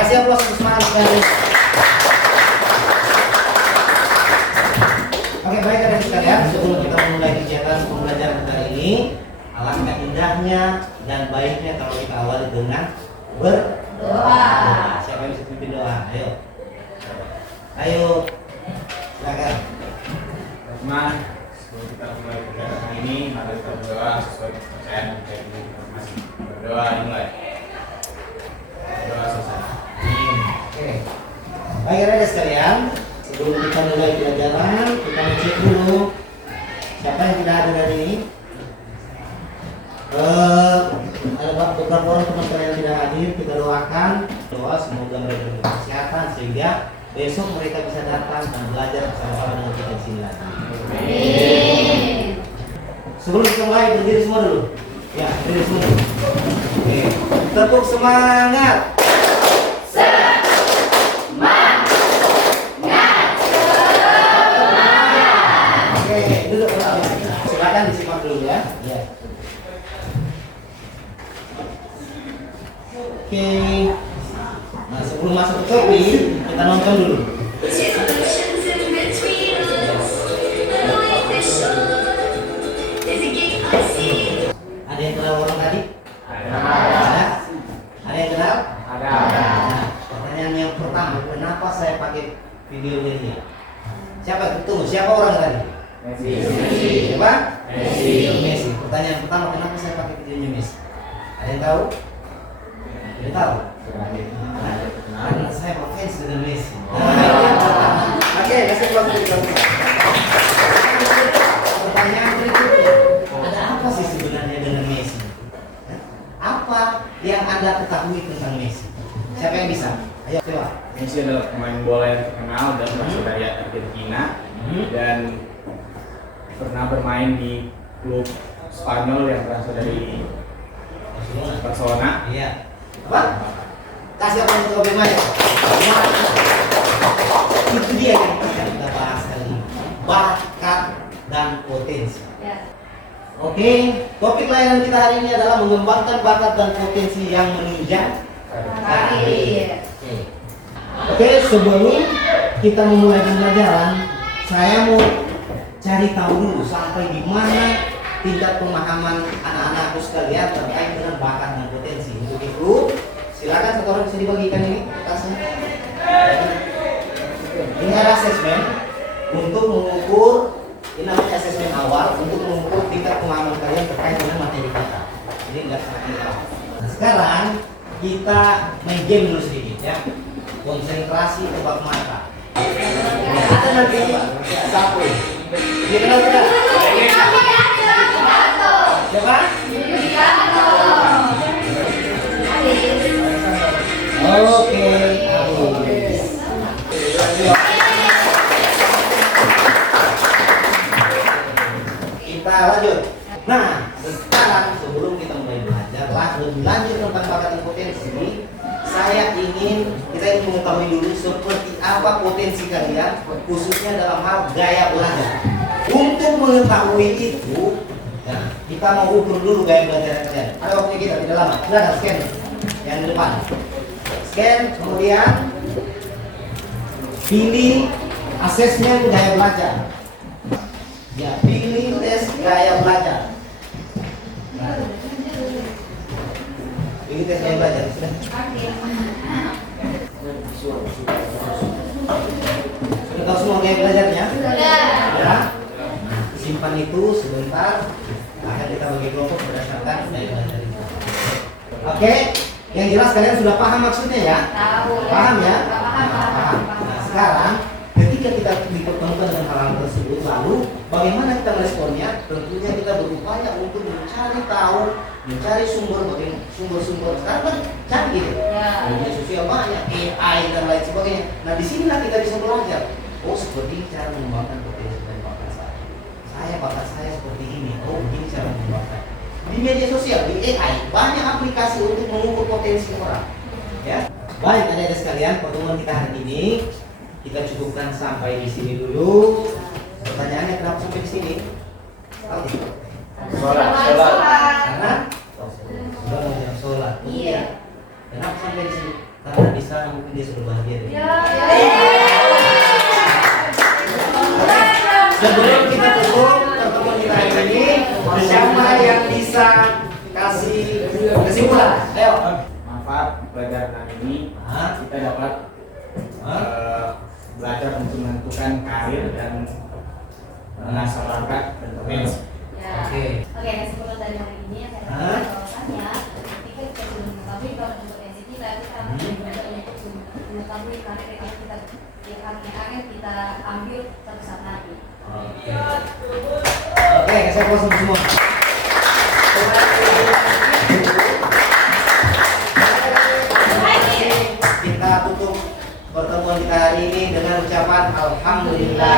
kasih aplaus untuk semangat sekali. Oke, baik adik sekalian, sebelum kita memulai kegiatan pembelajaran kita ini, alangkah indahnya dan baiknya kalau kita awali dengan berdoa. Siapa yang bisa pimpin doa? Ayo, silakan. Teman, sebelum kita mulai kegiatan ini, mari kita berdoa sesuai kepercayaan kita ini masing. Berdoa dimulai. Berdoa selesai. Oke. Baik adik sekalian, sebelum kita mulai pelajaran, kita cek dulu siapa yang tidak hadir hari ini. Ada beberapa orang teman-teman yang tidak hadir, kita doakan doa semoga mereka diberi kesehatan sehingga besok mereka bisa datang dan belajar bersama-sama dengan kita di sini lagi. Amin. Sebelum kita mulai berdiri semua dulu. Ya, berdiri semua. Oke, tepuk semangat. Silakan disimak dulu ya. Oke. Nah, sebelum masuk ke topik, kita nonton dulu. Ada yang kenal orang tadi? Ada. Ada yang kenal? Ada. Nah, pertanyaan yang pertama, kenapa saya pakai videonya dia? Siapa? Tunggu, siapa orang tadi? Messi. Siapa? Messi. Pertanyaan pertama, kenapa saya pakai videonya Messi? Ada yang tahu? Ada tahu? Karena saya fans dengan Messi. Oke, kasih waktu kita. Pertanyaan berikutnya, ada apa sih sebenarnya dengan Messi? Apa yang Anda ketahui tentang Messi? Siapa yang bisa? Ayo coba. Messi adalah pemain bola yang terkenal dan berasal dari Argentina dan pernah bermain di klub Spanyol yang berasal dari Barcelona. Iya. Apa? Kasih apa untuk bermain? Itu dia yang kita bahas kali ini. Bakat dan potensi. Oke, topik layanan kita hari ini adalah mengembangkan bakat dan potensi yang menunjang karir. Oke, sebelum kita memulai pembelajaran, saya mau cari tahu dulu sampai di mana tingkat pemahaman anak-anakku sekalian terkait dengan bakat dan potensi. Untuk itu, silakan satu orang bisa dibagikan ini tasnya. Ini ada asesmen untuk mengukur, ini namanya asesmen awal untuk mengukur tingkat pemahaman kalian terkait dengan materi kita. Jadi enggak sangat mudah. Nah, sekarang kita main game dulu sedikit ya. Konsentrasi tebak mata. Ada nanti siapa? Dia kenal tidak? Siapa? Oke. Kita lanjut. Nah, sekarang sebelum kita mulai belajar lebih lanjut tentang bakat dan potensi, kita ingin mengetahui dulu seperti apa potensi kalian, khususnya dalam hal gaya belajar. Untuk mengetahui itu, nah, kita mau ukur dulu gaya belajar kalian. Ada waktunya kita tidak lama. Silakan scan yang di depan. Scan, kemudian pilih asesmen gaya belajar. Ya, pilih tes gaya belajar. Nah, pilih tes gaya belajar. Sudah. Sudah tahu semua gaya belajarnya? Ya. Simpan itu sebentar. Akan kita bagi kelompok berdasarkan gaya belajar itu. Oke, yang jelas kalian sudah paham maksudnya ya? Paham ya? Paham. Nah, sekarang ketika kita dipertemukan dengan hal-hal tersebut, lalu bagaimana kita meresponnya? Tentunya kita berupaya untuk mencari tahu, mencari sumber-sumber. Sekarang kan canggih ya. Media sosial banyak, AI dan lain sebagainya. Nah, disinilah kita bisa belajar. Oh, seperti ini cara mengembangkan potensi dan bakat saya. Bakat saya seperti ini. Oh, begini cara mengembangkan. Di media sosial, di AI banyak aplikasi untuk mengukur potensi orang. Ya. Baik, adik-adik sekalian, pertemuan kita hari ini kita cukupkan sampai di sini dulu. Pertanyaannya kenapa sampai di sini? Tahu tidak? Sholat. Karena sudah mau jam sholat. Iya. Kenapa sampai di sini? Karena bisa mungkin dia sudah bahagia deh. Sebelum kita tutup pertemuan kita hari ini, siapa yang bisa kasih kesimpulan? Ayo. Manfaat pelajaran hari ini kita dapat belajar untuk menentukan karir dan mengasah bakat dan potensi. Oke. Oke, kesimpulan dari hari ini yang saya dapat bahwasannya ketika kita sudah mengetahui bakat dan potensi kita harus belajar untuk mengetahui karir yang kita akan kita ambil satu saat nanti. Oke, saya kosong semua. Kita tutup pertemuan kita hari ini dengan ucapan alhamdulillah.